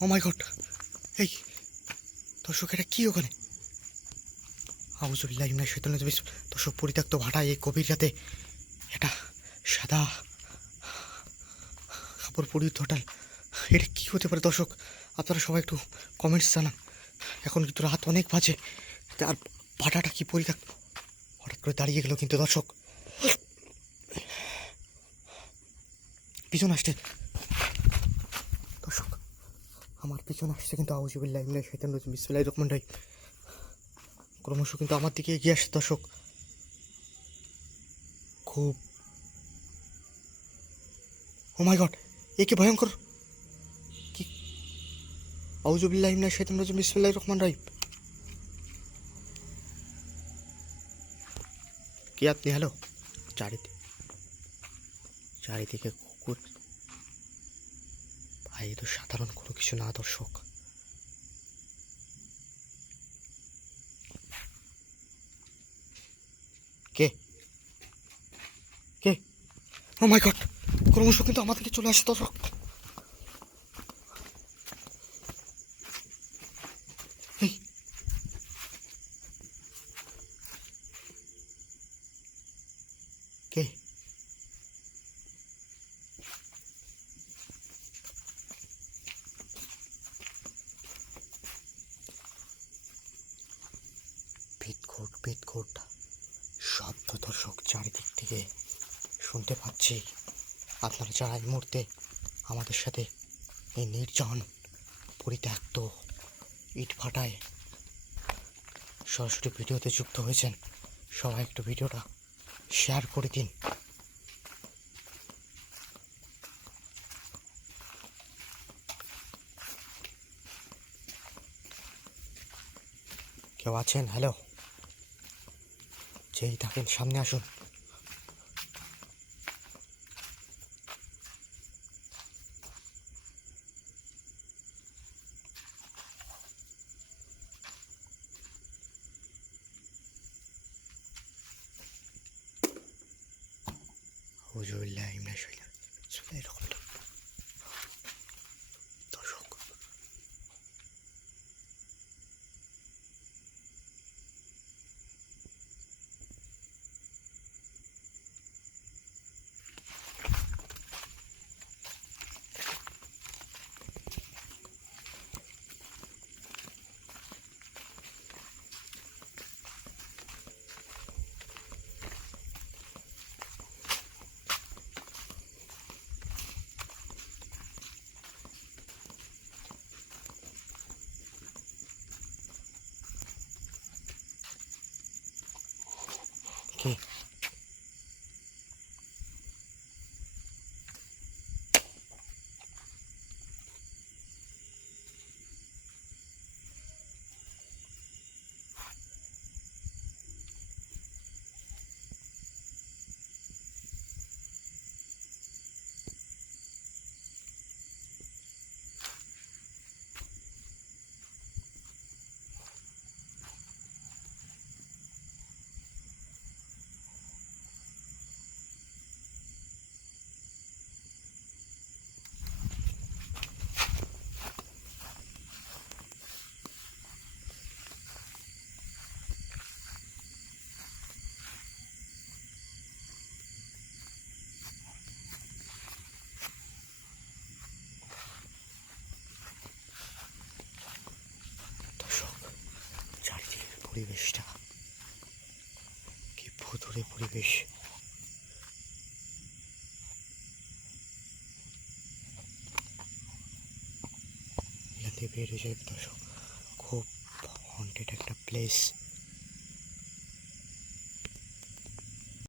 ও মাই god এই দর্শক, এটা কি ওখানে? আউজুবিল্লাহ ইমনা শৈতন দর্শক, পরিত্যক্ত ভাটায় এই গভীর রাতে এটা সাদা কাপড় পরিহিত হোটেল এটা কি হতে পারে দর্শক? আপনারা সবাই একটু কমেন্টস জানান। এখন কিন্তু রাত অনেক বাজে। আর ভাটাটা কি পরিত্যক্ত? হঠাৎ করে দাঁড়িয়ে গেল কিন্তু দর্শক। পিছন আসছে। আমার পিছনে আসছে কিন্তু আউজুবিল্লাহ ইমনা শৈতান রহিম বিসমিল্লাহ রহমান রাহিম। ক্রমশ কিন্তু আমার দিকে এগিয়ে আসছে দর্শক। খুব ও মাই গড এ কি ভয়ঙ্কর? কি আউজুবিল্লাহ ইমনা শৈতান রহিম বিসমিল্লাহ রহমান রাহিম। কি আপনি? হ্যালো চারিদিকে চারিদিকে কুকুর ভাই এ তো সাধারণ কোনো কিছু না দর্শক। কে? কে? ও মাই গড ক্রমশ কিন্তু আমাদেরকে চলে আসে দর্শক এই কে ভিতঘুট ভিতঘুট শব্দ দর্শক চারিদিক থেকে শুনতে পাচ্ছি। আপনারা যারা এই মুহূর্তে আমাদের সাথে এই নির্জন, পরিত্যক্ত ইট ভাটায় সরাসরি ভিডিওতে যুক্ত হয়েছেন, সবাই একটু ভিডিওটা শেয়ার করে দিন। কেউ আছেন? Hello যেই থাকেন সামনে আসুন হুজুবিল্লাহ ইমনা শৈলা এরকম দর্শক পরিবেশটা। কি ভুতুরে পরিবেশ। এখান হয়ে দর্শক। খুব হন্টেড একটা প্লেস